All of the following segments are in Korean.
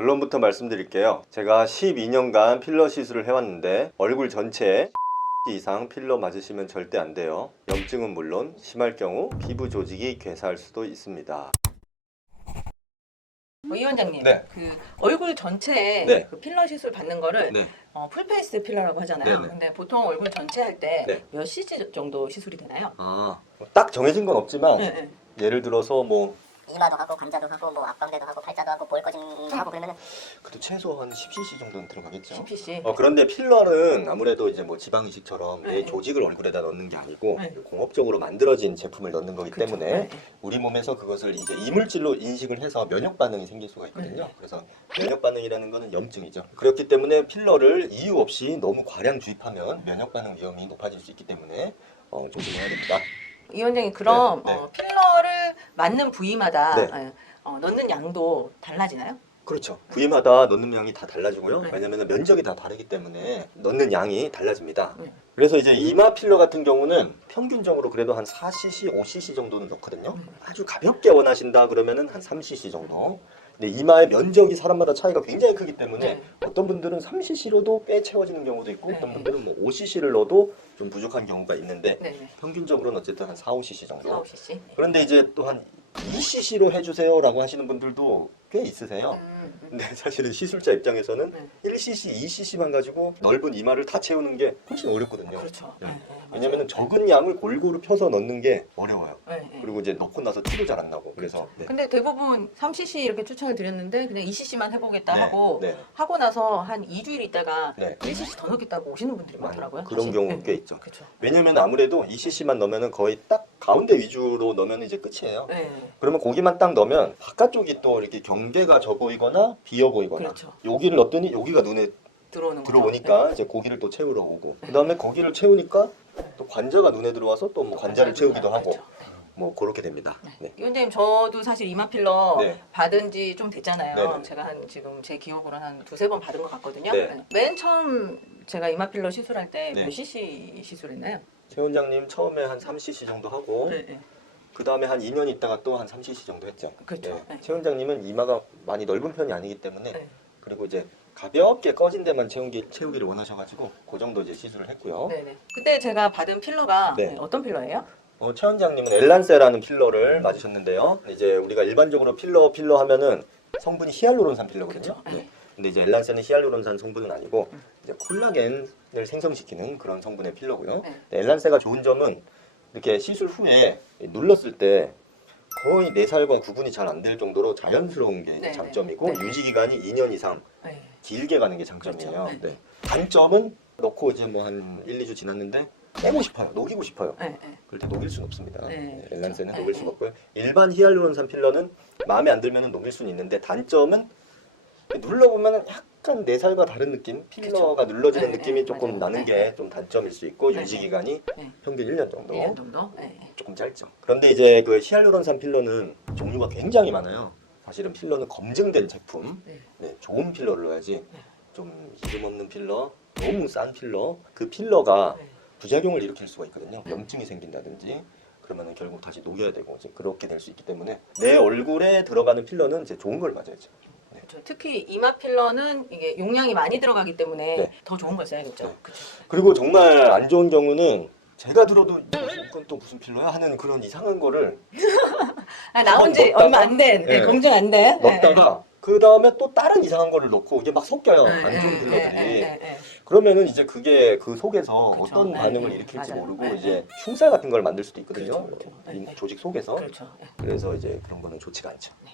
결론부터 말씀드릴게요. 제가 12년간 필러 시술을 해왔는데 얼굴 전체에 이상 필러 맞으시면 절대 안 돼요. 염증은 물론 심할 경우 피부 조직이 괴사할 수도 있습니다. 이 원장님, 네. 그 얼굴 전체에 네. 그 필러 시술 받는 거를 네. 풀페이스 필러라고 하잖아요. 네네. 근데 보통 얼굴 전체 할 때 네. 몇 cc 정도 시술이 되나요? 딱 정해진 건 없지만 네. 예를 들어서 뭐 이마도 하고 관자도 하고 뭐 앞광대도 하고 팔자도 하고 볼거짐도 하고 그러면은 그래도 최소 한 10cc 정도는 들어가겠죠. 10cc. 그런데 필러는 아무래도 이제 뭐 지방 이식처럼 내 네. 조직을 얼굴에다 넣는 게 아니고 네. 공업적으로 만들어진 제품을 넣는 거기 그렇죠. 때문에 네. 우리 몸에서 그것을 이제 이물질로 인식을 해서 면역 반응이 생길 수가 있거든요. 네. 그래서 면역 반응이라는 거는 염증이죠. 그렇기 때문에 필러를 이유 없이 너무 과량 주입하면 면역 반응 위험이 높아질 수 있기 때문에 조심해야 됩니다. 이 원장님, 그럼 네. 필러를 맞는 부위마다 네. 넣는 양도 달라지나요? 그렇죠. 부위마다 넣는 양이 다 달라지고요. 네. 왜냐하면 면적이 다 다르기 때문에 넣는 양이 달라집니다. 네. 그래서 이제 이마 필러 같은 경우는 평균적으로 그래도 한 4cc, 5cc 정도는 넣거든요. 아주 가볍게 원하신다 그러면은 한 3cc 정도. 근데 이마의 면적이 사람마다 차이가 굉장히 크기 때문에 네. 어떤 분들은 3cc로도 꽤 채워지는 경우도 있고 네. 어떤 분들은 뭐 5cc를 넣어도 좀 부족한 경우가 있는데 네. 평균적으로는 어쨌든 한 4, 5cc 정도. 4, 5cc. 그런데 이제 또 한 2cc로 해주세요라고 하시는 분들도 꽤 있으세요. 근데 사실은 시술자 입장에서는 네. 1cc, 2cc만 가지고 넓은 이마를 다 채우는 게 훨씬 어렵거든요. 그렇죠. 네. 네. 네. 왜냐면 적은 양을 골고루 펴서 넣는 게 어려워요. 네. 네. 그리고 이제 넣고 나서 티도 잘 안 나고. 그래서 네. 근데 대부분 3cc 이렇게 추천을 드렸는데 그냥 2cc만 해보겠다 네, 하고 네. 하고 나서 한 2주일 있다가 네. 1cc 더 넣겠다고 오시는 분들이 많더라고요. 그런 사실. 경우 네. 꽤 있죠. 그렇죠. 왜냐면 아무래도 2cc만 넣으면 거의 딱 가운데 위주로 넣으면 이제 끝이에요. 네. 그러면 고기만 딱 넣으면 바깥쪽이 또 이렇게 경계가 져 보이거나 비어 보이거나 그렇죠. 여기를 넣었더니 여기가 눈에 들어오는 거죠. 들어오니까 이제 고기를 또 채우러 오고 그 다음에 고기를 채우니까 또 관자가 눈에 들어와서 또 뭐 관자를 채우기도 하고 그렇죠. 뭐 그렇게 됩니다. 네. 이 원장님, 저도 사실 이마 필러 네. 받은 지 좀 됐잖아요. 네네. 제가 한 지금 제 기억으로 한 두세 번 받은 것 같거든요. 네. 네. 맨 처음 제가 이마 필러 시술할 때 네. 몇 cc 시술했나요? 최 원장님 처음에 한 3cc 정도 하고 네. 그 다음에 한 2년 있다가 또 한 3cc 정도 했죠. 그렇죠. 네. 최 원장님은 이마가 많이 넓은 편이 아니기 때문에 네. 그리고 이제 가볍게 꺼진 데만 채우기를 원하셔가지고 그 정도 이제 시술을 했고요. 네네. 그때 제가 받은 필러가 네. 어떤 필러예요? 최 원장님은 엘란세라는 필러를 맞으셨는데요. 이제 우리가 일반적으로 필러 하면은 성분이 히알루론산 필러거든요. 그렇죠. 네. 근데 이제 엘란세는 히알루론산 성분은 아니고 이제 콜라겐을 생성시키는 그런 성분의 필러고요. 네. 근데 엘란세가 좋은 점은 이렇게 시술 후에 눌렀을 때 거의 내 살과 구분이 잘 안 될 정도로 자연스러운 게 네, 장점이고 네. 유지 기간이 2년 이상 네. 길게 가는 게 장점이에요. 그렇죠. 네. 네. 단점은 넣고 이제 뭐 한 1, 2주 지났는데 빼고 싶어요. 녹이고 싶어요. 네. 그럴 때 녹일 수는 없습니다. 네, 네, 엘란세는 그렇죠. 녹일 수가 없고요. 일반 히알루론산 필러는 마음에 안 들면 녹일 수는 있는데 단점은 눌러보면 약간 내 살과 다른 느낌? 필러가 눌러지는 네, 느낌이 네, 조금 맞아요. 나는 네. 게 좀 단점일 수 있고 네, 유지 네. 기간이 네. 평균 1년 정도. 1년 정도? 네. 조금 짧죠. 그런데 이제 그 히알루론산 필러는 종류가 굉장히 많아요. 사실은 필러는 검증된 제품, 네. 네, 좋은 필러를 넣어야지 네. 좀 이름 없는 필러, 너무 싼 필러, 그 필러가 네. 부작용을 일으킬 수가 있거든요. 염증이 생긴다든지 그러면은 결국 다시 녹여야 되고 이제 그렇게 될 수 있기 때문에 내 얼굴에 들어가는 필러는 이제 좋은 걸 맞아야죠. 그렇죠. 특히 이마 필러는 이게 용량이 많이 들어가기 때문에 네. 더 좋은 걸 써야겠죠. 네. 그렇죠. 그리고 정말 안 좋은 경우는 제가 들어도 이건 또 무슨 필러야 하는 그런 이상한 거를 나온 지 넣다가, 얼마 안 된, 네. 검증 안 된. 넣다가 그 다음에 또 다른 이상한 거를 넣고 이게 막 섞여요. 네. 안 좋은 네. 필러들이. 네. 그러면은 이제 그게 그 속에서 그쵸. 어떤 네, 반응을 네, 일으킬지 맞아요. 모르고 네, 이제 흉살 같은 걸 만들 수도 있거든요. 그렇죠, 그렇죠. 이 네, 네. 조직 속에서. 그렇죠. 네. 그래서 이제 그런 거는 좋지가 않죠. 네.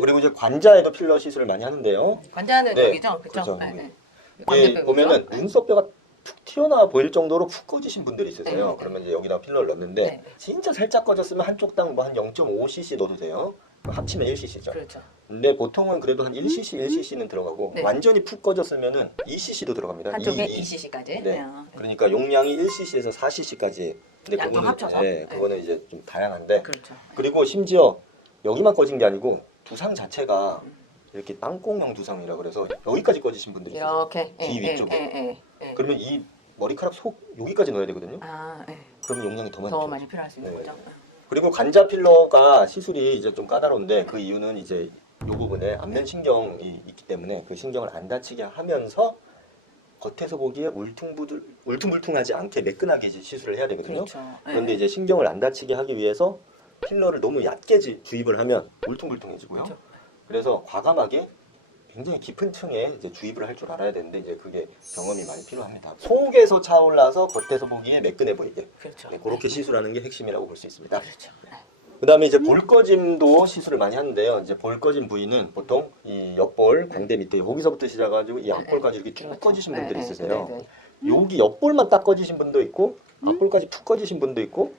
그리고 이제 관자에도 필러 시술을 많이 하는데요. 관자는 네, 여기죠, 그렇죠. 그렇죠. 네. 이게 보면은 네. 눈썹뼈가 툭 튀어나와 보일 정도로 푹 꺼지신 분들이 있으세요. 네. 그러면 이제 여기다 필러를 넣는데 네. 진짜 살짝 꺼졌으면 한쪽당 뭐 한 0.5cc 넣어도 돼요. 합치면 1cc죠. 그렇죠. 근데 보통은 그래도 한 1cc, 1cc는 들어가고 네. 완전히 푹 꺼졌으면은 2cc도 들어갑니다. 한쪽에 2. 2cc까지. 네. 그러니까 용량이 1cc에서 4cc까지. 근데 양쪽 그거는, 합쳐서? 네, 그거는 이제 좀 다양한데. 그렇죠. 그리고 심지어 여기만 꺼진 게 아니고 두상 자체가 이렇게 땅콩형 두상이라 그래서 여기까지 꺼지신 분들이 있어요. 이렇게 귀 위쪽에. 그러면 이 머리카락 속 여기까지 넣어야 되거든요. 아, 네. 그러면 용량이 더 많이 더 필요해요. 많이 필요할 수 있는 네. 거죠. 그리고 관자 필러가 시술이 이제 좀 까다로운데 그 이유는 이제 이 부분에 안면 신경이 있기 때문에 그 신경을 안 다치게 하면서 겉에서 보기에 울퉁불퉁하지 않게 매끈하게 이제 시술을 해야 되거든요. 그렇죠. 그런데 이제 신경을 안 다치게 하기 위해서 필러를 너무 얕게 주입을 하면 울퉁불퉁해지고요. 그렇죠. 그래서 과감하게 굉장히 깊은 층에 이제 주입을 할 줄 알아야 되는데 이제 그게 경험이 많이 필요합니다. 속에서 차올라서 겉에서 보기에 매끈해 보이게 그렇죠. 네, 그렇게 시술하는 게 핵심이라고 볼 수 있습니다. 그렇죠. 그다음에 이제 볼꺼짐도 시술을 많이 하는데요. 이제 볼꺼짐 부위는 보통 이 옆볼, 광대 밑에 여기서부터 시작해가지고 이 앞볼까지 이렇게 쭉 꺼지신 분들이 있으세요. 여기 옆볼만 딱 꺼지신 분도 있고 앞볼까지 푹 꺼지신 분도 있고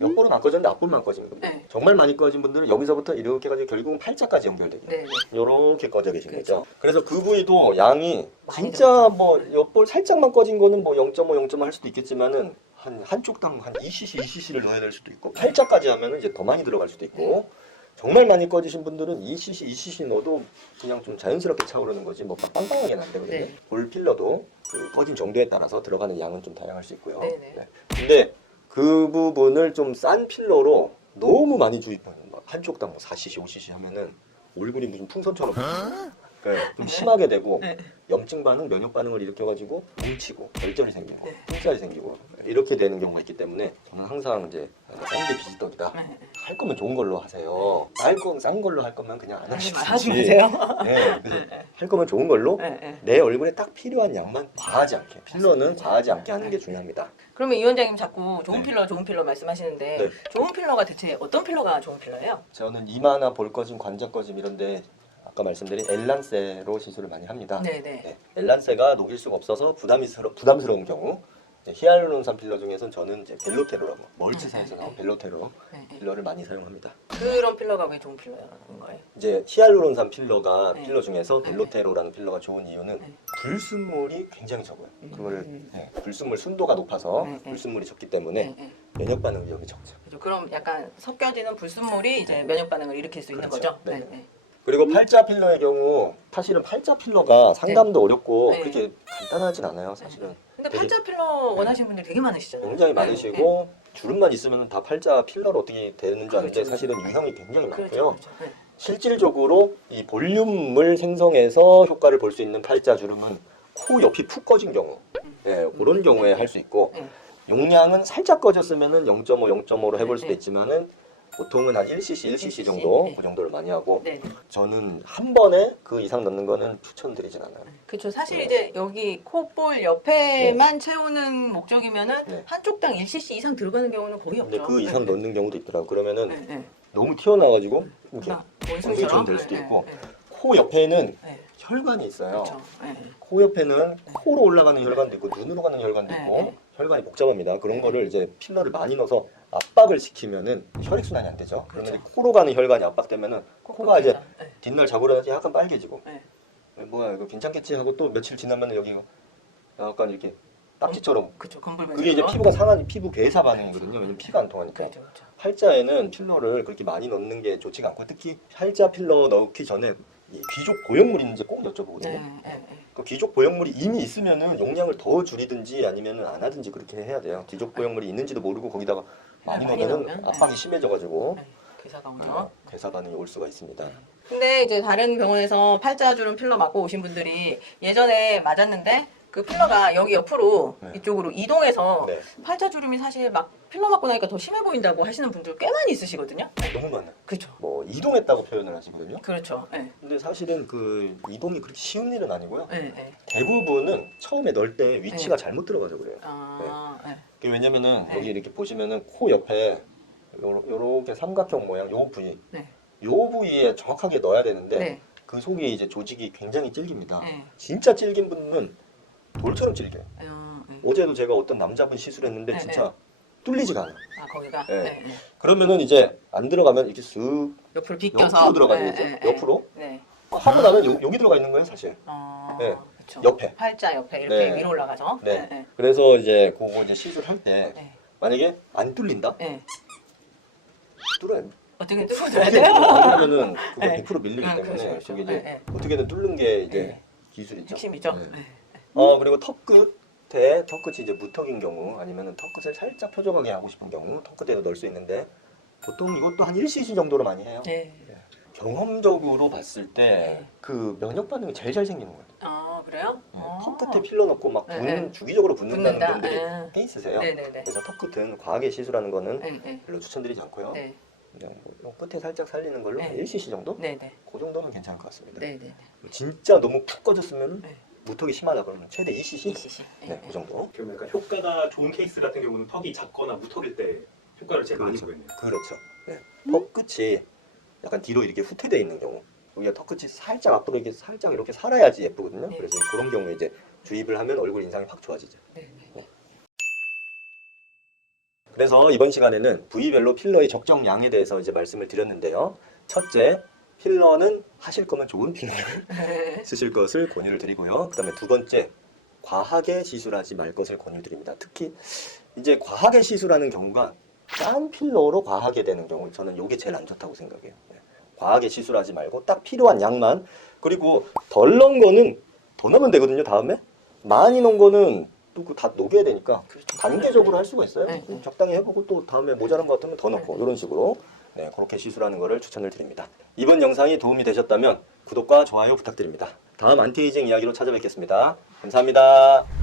옆볼은 안 꺼졌는데 앞볼만 꺼진 겁니다. 네. 정말 많이 꺼진 분들은 여기서부터 이렇게 해가지고 결국은 팔자까지 연결되게 네. 이렇게 꺼져 계신 그렇죠. 거죠. 그래서 그 부위도 양이 많이 진짜 뭐 옆볼 살짝만 꺼진 거는 뭐 0.5, 0.5 할 수도 있겠지만은 한쪽당 한 2cc, 2cc를 넣어야 될 수도 있고 팔자까지 하면은 이제 더 많이 들어갈 수도 있고 정말 많이 꺼지신 분들은 2cc, 2cc 넣어도 그냥 좀 자연스럽게 차오르는 거지 뭐 빵빵하게는 안 되거든요. 네. 볼 필러도 그 꺼진 정도에 따라서 들어가는 양은 좀 다양할 수 있고요. 네네. 네. 근데 그 부분을 좀 싼 필러로 너무 많이 주입하는 막 한쪽당 뭐 4cc, 5cc 하면은 얼굴이 무슨 풍선처럼 그러니까 좀 심하게 되고 네. 염증 반응, 면역 반응을 일으켜가지고 뭉치고 결절이 생기고 네. 흰살이 생기고 이렇게 되는 경우가 있기 때문에 저는 항상 이제 싼 게 비지떡이다. 네. 할 거면 좋은 걸로 하세요. 싼 걸로 할 거면 그냥 안 하시면 하지 되지. 마세요. 네, 그래서 할 거면 좋은 걸로 네, 네. 내 얼굴에 딱 필요한 양만 과하지 않게 필러는 과하지 않게 하는 게 중요합니다. 그러면 이 원장님 자꾸 좋은 네. 좋은 필러 말씀하시는데 네. 좋은 필러가 대체 어떤 필러가 좋은 필러예요? 저는 이마나 볼 꺼짐, 관절 꺼짐 이런데 아까 말씀드린 엘란세로 시술을 많이 합니다. 네네. 네, 엘란세가 녹일 수가 없어서 부담스러운 경우 히알루론산 필러 중에서는 저는 이제 벨로테로라고 멀티사에서 나온 벨로테로 네. 필러를 많이 사용합니다. 그런 필러가 왜 좋은 필러인 거예요? 이제 히알루론산 필러가 네. 필러 중에서 네. 벨로테로라는 필러가 좋은 이유는 네. 불순물이 굉장히 적어요. 그걸 음. 불순물 순도가 높아서 네, 네. 불순물이 적기 때문에 네, 네. 면역 반응 위험이 적죠. 그렇죠. 그럼 약간 섞여지는 불순물이 이제 면역 반응을 일으킬 수 있는 그렇죠. 거죠? 네. 네. 그리고 팔자 필러의 경우 사실은 팔자 필러가 상담도 어렵고 네. 그렇게 간단하진 않아요. 사실은 근데 되게- 팔자 필러 원하시는 분들이 되게 많으시잖아요. 굉장히 네, 많으시고 주름만 있으면 다 팔자 필러로 어떻게 되는 줄 아는데 그렇죠. 사실은 유형이 굉장히 네. 많고요. 그렇죠. 그렇죠. 네. 실질적으로 이 볼륨을 생성해서 효과를 볼 수 있는 팔자 주름은 코 옆이 푹 꺼진 경우, 그런 경우에 할 수 있고 네. 용량은 살짝 꺼졌으면은 0.5, 0.5로 해볼 수도 네. 있지만은 보통은 한 1cc, 1cc 1cc, 정도 네. 그 정도를 많이 하고 네. 저는 한 번에 그 이상 넣는 거는 추천드리진 않아요. 그렇죠. 사실 네. 이제 여기 콧볼 옆에만 채우는 목적이면은 네. 한쪽당 1cc 이상 들어가는 경우는 거의 근데 없죠. 그 이상 네. 넣는 경우도 있더라고요. 그러면 네. 네. 너무 튀어나와가지고 이렇게 아, 원숭이처럼 될 수도 네, 있고 네, 코 옆에는 네. 혈관이 있어요. 그렇죠. 네. 코 옆에는 코로 올라가는 혈관도 있고 눈으로 가는 혈관도 네, 있고 네. 혈관이 복잡합니다. 그런 거를 이제 필러를 많이 넣어서 압박을 시키면은 혈액 순환이 안 되죠. 그러면 그렇죠. 코로 가는 혈관이 압박되면은 코가 이제 네. 뒷날 잡으려는지 약간 빨개지고 네. 뭐야 이거 괜찮겠지 하고 또 며칠 지나면 여기 약간 이렇게 딱지처럼 그렇죠. 건불면 그게 이제 피부가 상한 피부 괴사 반응이거든요. 왜냐면 피가 안 통하니까. 그렇죠. 그렇죠. 팔자에는 필러를 그렇게 많이 넣는 게 좋지가 않고 특히 팔자 필러 넣기 전에 이 귀족 보형물 있는지 꼭 여쭤보거든요. 네. 네. 그 귀족 보형물이 이미 있으면은 용량을 더 줄이든지 아니면은 안 하든지 그렇게 해야 돼요. 귀족 보형물이 있는지도 모르고 거기다가 많이 많이 넣으면 넣으면, 압박이 심해져가지고 네. 괴사가 오죠. 괴사 반응이 올 수가 있습니다. 근데 이제 다른 병원에서 팔자주름 필러 맞고 오신 분들이 예전에 맞았는데 그 필러가 여기 옆으로 네. 이쪽으로 이동해서 네, 팔자주름이 사실 막 필러 맞고 나니까 더 심해 보인다고 하시는 분들 꽤 많이 있으시거든요. 너무 많아요. 그렇죠. 뭐 이동했다고 표현을 하시거든요. 그렇죠. 네. 근데 사실은 그 이동이 그렇게 쉬운 일은 아니고요. 네. 네. 대부분은 처음에 넣을 때 위치가 네. 잘못 들어가서 그래요. 아, 네. 그게 왜냐면은 네. 여기 이렇게 보시면은 코 옆에 요렇게 삼각형 모양 요 부위 네. 요 부위에 정확하게 넣어야 되는데 네. 그 속에 이제 조직이 굉장히 질깁니다. 네. 진짜 질긴 분은 돌처럼 질겨요. 네. 어제도 제가 어떤 남자분 시술했는데 네, 진짜 뚫리지가 않아. 아, 거기가? 네. 네. 네. 그러면은 이제 안 들어가면 이렇게 쓱 옆으로 비껴서. 옆으로 들어가야 네, 되죠. 네, 옆으로. 네. 하고 나면 여기 들어가 있는 거예요 사실. 네. 네. 그렇죠. 옆에. 팔자 옆에 이렇게 네. 위로 올라가죠. 네. 네. 네. 그래서 이제 그거 이제 시술할 때 네. 만약에 안 뚫린다? 네. 뚫어야 돼. 어떻게 뚫어줘야 어떻게 돼요? 그러면은 그거 네. 100% 밀리기 때문에 그렇죠, 그렇죠. 그게 이제 네, 네. 어떻게든 뚫는 게 이제 네. 기술이죠. 핵심이죠. 네. 네. 그리고 턱끝에 턱끝이 이제 무턱인 경우 아니면은 턱끝을 살짝 펴져가게 하고 싶은 경우 턱끝에도 넣을 수 있는데 보통 이것도 한 1cc 정도로 많이 해요. 네. 경험적으로 봤을 때 그 면역 반응이 제일 잘 생기는 거예요. 아 그래요? 턱 끝에 필러 넣고 막 네. 주기적으로 붓는다는 붓는다. 분들이 네. 꽤 있으세요. 네네네. 그래서 턱 끝은 과하게 시술하는 거는 네. 별로 추천드리지 않고요. 네. 그냥 뭐 끝에 살짝 살리는 걸로 네. 1cc 정도? 네네. 그 정도면 괜찮을 것 같습니다. 네네네. 진짜 너무 푹 꺼졌으면 네. 무턱이 심하다 그러면 최대 2cc? 2cc. 네, 그 정도. 그러면 그러니까 효과가 좋은 케이스 같은 경우는 턱이 작거나 무턱일 때 효과를 제일 많이 보겠네요. 그렇죠. 네. 턱 끝이 약간 뒤로 이렇게 후퇴되어 있는 경우. 여기가 턱 끝이 살짝 앞으로 이렇게 살짝 이렇게 살아야지 예쁘거든요. 네. 그래서 그런 경우에 이제 주입을 하면 얼굴 인상이 확 좋아지죠. 네네. 그래서 이번 시간에는 부위별로 필러의 적정량에 대해서 이제 말씀을 드렸는데요. 첫째, 필러는 하실 거면 좋은 필러를 쓰실 것을 권유를 드리고요. 그다음에 두 번째, 과하게 시술하지 말 것을 권유를 드립니다. 특히 이제 과하게 시술하는 경우가 짠 필러로 과하게 되는 경우 저는 이게 제일 안 좋다고 생각해요. 네. 과하게 시술하지 말고 딱 필요한 양만, 그리고 덜 넣은 거는 더 넣으면 되거든요. 다음에 많이 넣은 거는 또 다 녹여야 되니까 단계적으로 할 수가 있어요. 네. 적당히 해보고 또 다음에 모자란 것 같으면 더 넣고 이런 식으로 네, 그렇게 시술하는 거를 추천을 드립니다. 이번 영상이 도움이 되셨다면 구독과 좋아요 부탁드립니다. 다음 안티에이징 이야기로 찾아뵙겠습니다. 감사합니다.